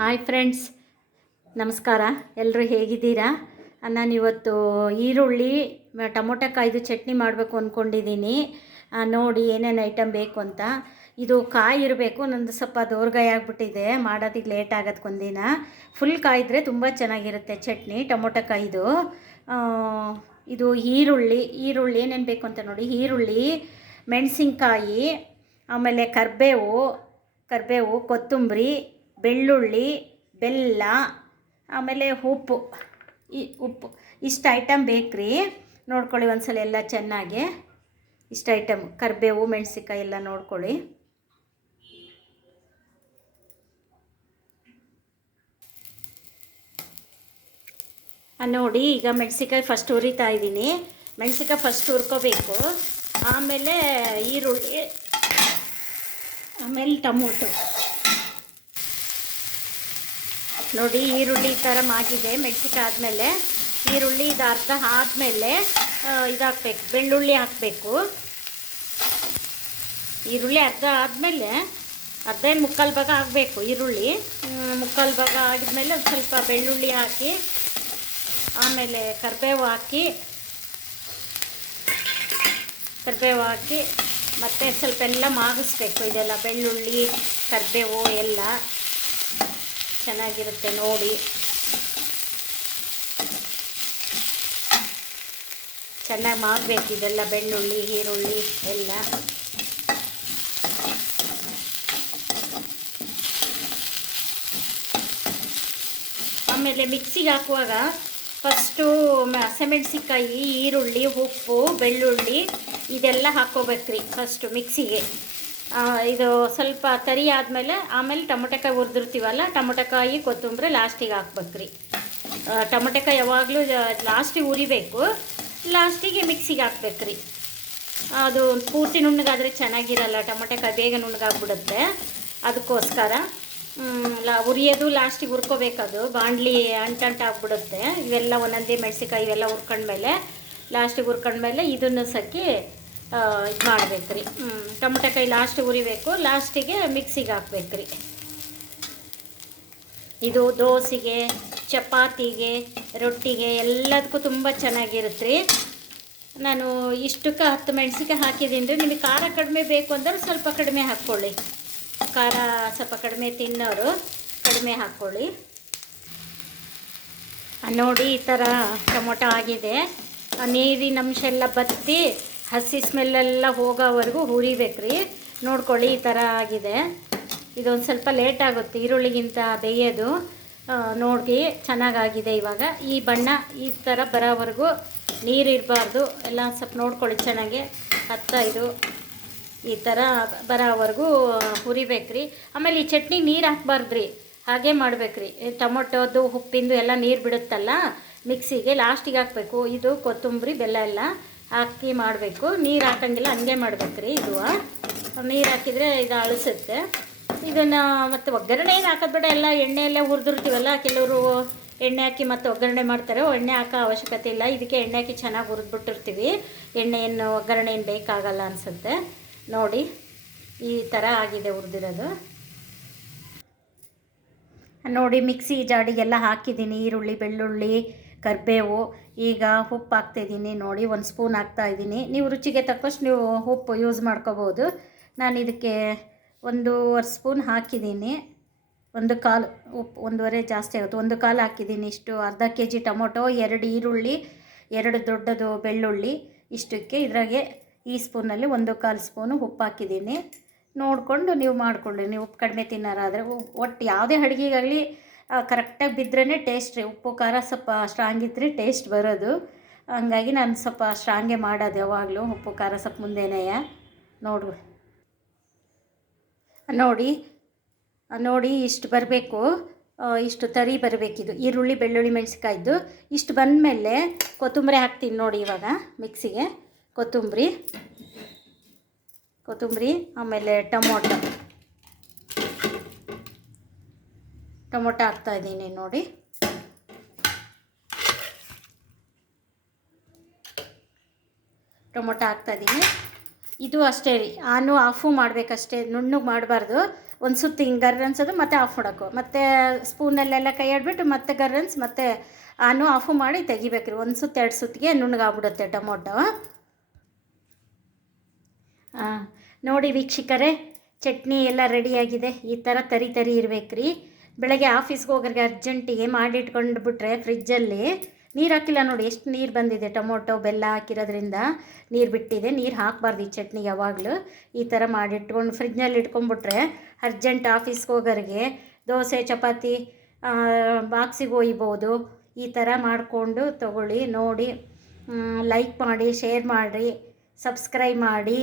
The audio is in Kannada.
ಹಾಯ್ ಫ್ರೆಂಡ್ಸ್, ನಮಸ್ಕಾರ. ಎಲ್ಲರೂ ಹೇಗಿದ್ದೀರಾ? ನಾನು ಇವತ್ತು ಈರುಳ್ಳಿ, ಟೊಮೊಟೊ ಕಾಯ್ದು ಚಟ್ನಿ ಮಾಡಬೇಕು ಅಂದ್ಕೊಂಡಿದ್ದೀನಿ ನೋಡಿ ಏನೇನು ಐಟಮ್ ಬೇಕು ಅಂತ. ಇದು ಕಾಯಿ ಇರಬೇಕು, ನಂದು ಸ್ವಲ್ಪ ದೋರ್ಗಾಯಿ ಆಗಿಬಿಟ್ಟಿದೆ. ಮಾಡೋದಕ್ಕೆ ಲೇಟ್ ಆಗತ್ತೆ ಒಂದಿನ. ಫುಲ್ ಕಾಯಿದ್ರೆ ತುಂಬ ಚೆನ್ನಾಗಿರುತ್ತೆ ಚಟ್ನಿ, ಟೊಮೊಟೊ ಕಾಯ್ದು. ಇದು ಈರುಳ್ಳಿ ಈರುಳ್ಳಿ ಏನೇನು ಬೇಕು ಅಂತ ನೋಡಿ. ಈರುಳ್ಳಿ, ಮೆಣಸಿನ್ಕಾಯಿ, ಆಮೇಲೆ ಕರಿಬೇವು, ಕರ್ಬೇವು, ಕೊತ್ತಂಬರಿ ಬೆಳ್ಳುಳ್ಳಿ, ಬೆಲ್ಲ, ಆಮೇಲೆ ಉಪ್ಪು. ಈ ಉಪ್ಪು. ಇಷ್ಟು ಐಟಮ್ ಬೇಕ್ರಿ. ನೋಡ್ಕೊಳ್ಳಿ ಒಂದ್ಸಲ ಎಲ್ಲ ಚೆನ್ನಾಗಿ. ಇಷ್ಟು ಐಟಮ್ ಕರಿಬೇವು, ಮೆಣಸಿನ್ಕಾಯಿ ಎಲ್ಲ ನೋಡ್ಕೊಳ್ಳಿ. ನೋಡಿ, ಈಗ ಮೆಣಸಿನ್ಕಾಯಿ ಫಸ್ಟ್ ಹುರಿತಾ ಇದ್ದೀನಿ. ಮೆಣಸಿನ್ಕಾಯಿ ಫಸ್ಟ್ ಹುರ್ಕೋಬೇಕು. ಆಮೇಲೆ ಈರುಳ್ಳಿ, ಆಮೇಲೆ ಟೊಮೊಟೊ. ನೋಡಿ ಈರುಳ್ಳಿ ಈ ಥರ ಮಾಗಿದೆ, ಮೆಣಸಿನ್ಕಾಯಿ ಆದಮೇಲೆ, ಈರುಳ್ಳಿ ಇದು ಅರ್ಧ ಆದಮೇಲೆ ಇದಾಕ್ಬೇಕು ಬೆಳ್ಳುಳ್ಳಿ ಹಾಕಬೇಕು. ಈರುಳ್ಳಿ ಅರ್ಧ ಆದಮೇಲೆ, ಅರ್ಧ ಮುಕ್ಕಾಲು ಭಾಗ ಆಗಬೇಕು ಈರುಳ್ಳಿ. ಮುಕ್ಕಾಲು ಭಾಗ ಆಗಿದ್ಮೇಲೆ ಸ್ವಲ್ಪ ಬೆಳ್ಳುಳ್ಳಿ ಹಾಕಿ, ಆಮೇಲೆ ಕರಿಬೇವು ಹಾಕಿ ಕರಿಬೇವು ಹಾಕಿ, ಮತ್ತು ಸ್ವಲ್ಪ ಎಲ್ಲ ಮಾಗಿಸ್ಬೇಕು ಇದೆಲ್ಲ ಬೆಳ್ಳುಳ್ಳಿ, ಕರಿಬೇವು ಎಲ್ಲ. ಚೆನ್ನಾಗಿರುತ್ತೆ ನೋಡಿ. ಚೆನ್ನಾಗಿ ಮಾಡಬೇಕು ಇದೆಲ್ಲ, ಬೆಳ್ಳುಳ್ಳಿ, ಈರುಳ್ಳಿ ಎಲ್ಲ. ಆಮೇಲೆ ಮಿಕ್ಸಿಗೆ ಹಾಕುವಾಗ ಫಸ್ಟು ಹಸಿಮೆಣ್ಸಿನ್ಕಾಯಿ, ಈರುಳ್ಳಿ, ಉಪ್ಪು, ಬೆಳ್ಳುಳ್ಳಿ ಇದೆಲ್ಲ ಹಾಕ್ಕೋಬೇಕ್ರಿ ಫಸ್ಟು ಮಿಕ್ಸಿಗೆ. ಇದು ಸ್ವಲ್ಪ ತರಿ ಆದಮೇಲೆ, ಆಮೇಲೆ ಟೊಮೊಟೊಕಾಯಿ ಹುರಿದಿರ್ತೀವಲ್ಲ, ಟೊಮೊಟೊಕಾಯಿ, ಕೊತ್ತಂಬರಿ ಲಾಸ್ಟಿಗೆ ಹಾಕ್ಬೇಕ್ರಿ. ಟೊಮೊಟೊಕಾಯಿ ಯಾವಾಗಲೂ ಲಾಸ್ಟಿಗೆ ಉರಿಬೇಕು ಲಾಸ್ಟಿಗೆ ಮಿಕ್ಸಿಗೆ ಹಾಕ್ಬೇಕ್ರಿ. ಅದು ಪೂರ್ತಿ ನುಣ್ಣಗಾದರೆ ಚೆನ್ನಾಗಿರಲ್ಲ, ಟೊಮೊಟೊಕಾಯಿ ಬೇಗ ನುಣ್ಣಗಾಗ್ಬಿಡುತ್ತೆ. ಅದಕ್ಕೋಸ್ಕರ ಲಾ ಉರಿಯೋದು ಲಾಸ್ಟಿಗೆ ಹುರ್ಕೋಬೇಕದು ಬಾಣಲಿ ಅಂಟಂಟಾಗ್ಬಿಡುತ್ತೆ ಇವೆಲ್ಲ ಒಂದೊಂದೇ ಮೆಣಸಿನ್ಕಾಯಿ ಇವೆಲ್ಲ ಹುರ್ಕೊಂಡ್ಮೇಲೆ, ಲಾಸ್ಟಿಗೆ ಹುರ್ಕೊಂಡ್ಮೇಲೆ ಇದನ್ನು ಸಕ್ಕಿ ಇದು ಮಾಡ್ಬೇಕ್ರಿ. ಟೊಮೊಟೊಕಾಯಿ ಲಾಸ್ಟ್ ಉರಿಬೇಕು ಲಾಸ್ಟಿಗೆ ಮಿಕ್ಸಿಗೆ ಹಾಕ್ಬೇಕ್ರಿ. ಇದು ದೋಸೆಗೆ, ಚಪಾತಿಗೆ, ರೊಟ್ಟಿಗೆ ಎಲ್ಲದಕ್ಕೂ ತುಂಬ ಚೆನ್ನಾಗಿರುತ್ತೆ ರೀ ನಾನು ಇಷ್ಟಕ್ಕೆ ಹತ್ತು ಮೆಣಸಿಗೆ ಹಾಕಿದ್ದೀನಿ ರೀ ನಿಮಗೆ ಖಾರ ಕಡಿಮೆ ಬೇಕು ಅಂದ್ರೆ ಸ್ವಲ್ಪ ಕಡಿಮೆ ಹಾಕ್ಕೊಳ್ಳಿ. ಖಾರ ಸ್ವಲ್ಪ ಕಡಿಮೆ ತಿನ್ನೋರು ಕಡಿಮೆ ಹಾಕ್ಕೊಳ್ಳಿ. ನೋಡಿ ಈ ಥರ ಟೊಮೊಟೊ ಆಗಿದೆ. ನೀರಿನ ಅಂಶ ಎಲ್ಲ ಬತ್ತಿ ಹಸಿ ಸ್ಮೆಲ್ಲೆಲ್ಲ ಹೋಗೋವರೆಗೂ ಹುರಿಬೇಕ್ರಿ. ನೋಡ್ಕೊಳ್ಳಿ, ಈ ಥರ ಆಗಿದೆ. ಇದೊಂದು ಸ್ವಲ್ಪ ಲೇಟ್ ಆಗುತ್ತೆ, ಈರುಳ್ಳಿಗಿಂತ ಬೇಯೋದು. ನೋಡಿ ಚೆನ್ನಾಗಾಗಿದೆ ಇವಾಗ. ಈ ಬಣ್ಣ ಈ ಥರ ಬರೋವರೆಗೂ ನೀರು ಇರಬಾರ್ದು. ಎಲ್ಲ ಸ್ವಲ್ಪ ನೋಡ್ಕೊಳ್ಳಿ ಚೆನ್ನಾಗಿ. ಹತ್ತೈದು ಈ ಥರ ಬರೋವರೆಗೂ ಹುರಿಬೇಕ್ರಿ. ಆಮೇಲೆ ಈ ಚಟ್ನಿ ನೀರು ಹಾಕ್ಬಾರ್ದ್ರಿ. ಹಾಗೆ ಮಾಡ್ಬೇಕ್ರಿ. ಟೊಮೊಟೊದು, ಉಪ್ಪಿಂದು ಎಲ್ಲ ನೀರು ಬಿಡುತ್ತಲ್ಲ? ಮಿಕ್ಸಿಗೆ ಲಾಸ್ಟಿಗೆ ಹಾಕಬೇಕು. ಇದು ಕೊತ್ತಂಬರಿ ಬೆಲ್ಲ ಎಲ್ಲ ಹಾಕಿ ಮಾಡಬೇಕು. ನೀರು ಹಾಕಂಗಿಲ್ಲ, ಹಂಗೆ ಮಾಡ್ಬೇಕ್ರಿ ಇದು. ನೀರು ಹಾಕಿದರೆ ಇದು ಅಳಿಸುತ್ತೆ. ಇದನ್ನು ಮತ್ತು ಒಗ್ಗರಣೆ ಏನು ಹಾಕೋದು ಬೇಡ, ಎಲ್ಲ ಎಣ್ಣೆಯಲ್ಲೇ ಹುರಿದಿರ್ತೀವಲ್ಲ, ಕೆಲವರು ಎಣ್ಣೆ ಹಾಕಿ ಮತ್ತು ಒಗ್ಗರಣೆ ಮಾಡ್ತಾರೆ. ಎಣ್ಣೆ ಹಾಕೋ ಅವಶ್ಯಕತೆ ಇಲ್ಲ. ಇದಕ್ಕೆ ಎಣ್ಣೆ ಹಾಕಿ ಚೆನ್ನಾಗಿ ಹುರಿದ್ಬಿಟ್ಟಿರ್ತೀವಿ. ಎಣ್ಣೆಯನ್ನು ಒಗ್ಗರಣೆ ಏನು ಬೇಕಾಗಲ್ಲ ಅನಿಸುತ್ತೆ. ನೋಡಿ, ಈ ಥರ ಆಗಿದೆ ಹುರಿದಿರೋದು. ನೋಡಿ, ಮಿಕ್ಸಿ ಜಾಡಿಗೆಲ್ಲ ಹಾಕಿದ್ದೀನಿ. ಈರುಳ್ಳಿ, ಬೆಳ್ಳುಳ್ಳಿ ಕರಿಬೇವು, ಈಗ ಉಪ್ಪು ಹಾಕ್ತಾಯಿದ್ದೀನಿ ನೋಡಿ, ಒಂದು ಸ್ಪೂನ್ ಹಾಕ್ತಾಯಿದ್ದೀನಿ ನೀವು ರುಚಿಗೆ ತಕ್ಕಷ್ಟು ನೀವು ಉಪ್ಪು ಯೂಸ್ ಮಾಡ್ಕೋಬೋದು. ನಾನು ಇದಕ್ಕೆ ಒಂದೂವರೆ ಸ್ಪೂನ್ ಹಾಕಿದ್ದೀನಿ. ಒಂದು ಕಾಲು ಉಪ್ಪು, ಒಂದೂವರೆ ಜಾಸ್ತಿ ಆಗುತ್ತೆ. ಒಂದು ಕಾಲು ಹಾಕಿದ್ದೀನಿ ಇಷ್ಟು. ಅರ್ಧ ಕೆ ಜಿ ಟೊಮೊಟೊ, ಎರಡು ಈರುಳ್ಳಿ, ಎರಡು ದೊಡ್ಡದು ಬೆಳ್ಳುಳ್ಳಿ ಇಷ್ಟಕ್ಕೆ. ಇದ್ರಾಗೆ ಈ ಸ್ಪೂನಲ್ಲಿ ಒಂದು ಕಾಲು ಸ್ಪೂನು ಉಪ್ಪು ಹಾಕಿದ್ದೀನಿ. ನೋಡಿಕೊಂಡು ನೀವು ಮಾಡಿಕೊಳ್ಳಿ. ನೀವು ಉಪ್ಪು ಕಡಿಮೆ ತಿನ್ನೋರಾದರೆ ಒಟ್ಟು ಯಾವುದೇ ಅಡುಗೆಗಾಗಲಿ ಕರೆಕ್ಟಾಗಿ ಬಿದ್ದರೆ ಟೇಸ್ಟ್ ರೀ. ಉಪ್ಪು, ಖಾರ ಸ್ವಲ್ಪ ಸ್ಟ್ರಾಂಗ್ ಇದ್ದರೆ ಟೇಸ್ಟ್ ಬರೋದು. ಹಂಗಾಗಿ ನಾನು ಸ್ವಲ್ಪ ಸ್ಟ್ರಾಂಗೇ ಮಾಡೋದು ಯಾವಾಗಲೂ. ಉಪ್ಪು, ಖಾರ ಸ್ವಲ್ಪ ಮುಂದೆನೇ ನೋಡು ನೋಡಿ ನೋಡಿ ಇಷ್ಟು ಬರಬೇಕು. ಇಷ್ಟು ತರಿ ಬರಬೇಕಿದು. ಈರುಳ್ಳಿ, ಬೆಳ್ಳುಳ್ಳಿ ಮೆಣಸಿಕಾಯ್ದು ಇಷ್ಟು ಬಂದಮೇಲೆ ಕೊತ್ತಂಬರಿ ಹಾಕ್ತೀನಿ ನೋಡಿ ಇವಾಗ ಮಿಕ್ಸಿಗೆ ಕೊತ್ತಂಬರಿ. ಕೊತ್ತಂಬರಿ, ಆಮೇಲೆ ಟೊಮೊಟೊ. ಟೊಮೊಟೊ ಹಾಕ್ತಾ ಇದ್ದೀನಿ ನೋಡಿ. ಟೊಮೊಟೊ ಹಾಕ್ತಾ ಇದ್ದೀನಿ. ಇದು ಅಷ್ಟೇ ರೀ. ಆನು ಆಫು ಮಾಡಬೇಕಷ್ಟೇ ನುಣ್ಣಗೆ ಮಾಡಬಾರ್ದು. ಒಂದು ಸುತ್ತಿ ಹಿಂಗೆ ಗರ್ ಅನ್ಸೋದು ಮತ್ತೆ ಆಫ್ ಮಾಡೋಕು. ಮತ್ತು ಸ್ಪೂನಲ್ಲೆಲ್ಲ ಕೈ ಆಡ್ಬಿಟ್ಟು ಮತ್ತೆ ಗರ್ ರನ್ಸ್ ಮತ್ತೆ ಆನು ಆಫು ಮಾಡಿ ತೆಗಿಬೇಕ್ರಿ ಒಂದು ಸುತ್ತು, ಎರಡು ಸುತ್ತಿಗೆ ನುಣ್ಣಗಾಗ್ಬಿಡುತ್ತೆ ಟೊಮೊಟೊ. ನೋಡಿ ವೀಕ್ಷಕರೇ, ಚಟ್ನಿ ಎಲ್ಲ ರೆಡಿಯಾಗಿದೆ ಈ ಥರ ತರಿ ತರಿ ಇರಬೇಕ್ರಿ. ಬೆಳಗ್ಗೆ ಆಫೀಸ್ಗೆ ಹೋಗೋರಿಗೆ ಅರ್ಜೆಂಟಿಗೆ ಮಾಡಿಟ್ಕೊಂಡು ಬಿಟ್ರೆ ಫ್ರಿಜ್ಜಲ್ಲಿ ನೀರು ಹಾಕಿಲ್ಲ ನೋಡಿ, ಎಷ್ಟು ನೀರು ಬಂದಿದೆ? ಟೊಮೊಟೊ, ಬೆಲ್ಲ ಹಾಕಿರೋದ್ರಿಂದ ನೀರು ಬಿಟ್ಟಿದೆ. ನೀರು ಹಾಕಬಾರ್ದು ಈ ಚಟ್ನಿ ಯಾವಾಗಲೂ. ಈ ಥರ ಮಾಡಿಟ್ಕೊಂಡು ಫ್ರಿಜ್ನಲ್ಲಿ ಇಟ್ಕೊಂಡ್ಬಿಟ್ರೆ ಅರ್ಜೆಂಟ್ ಆಫೀಸ್ಗೆ ಹೋಗೋರಿಗೆ ದೋಸೆ, ಚಪಾತಿ ಬಾಕ್ಸಿಗೆ ಒಯ್ಬೋದು. ಈ ಥರ ಮಾಡಿಕೊಂಡು ತಗೊಳ್ಳಿ, ನೋಡಿ ಲೈಕ್ ಮಾಡಿ ಶೇರ್ ಮಾಡಿ ಸಬ್ಸ್ಕ್ರೈಬ್ ಮಾಡಿ.